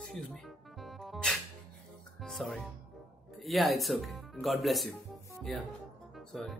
Excuse me. Sorry. Yeah, it's okay. God bless you. Yeah, sorry.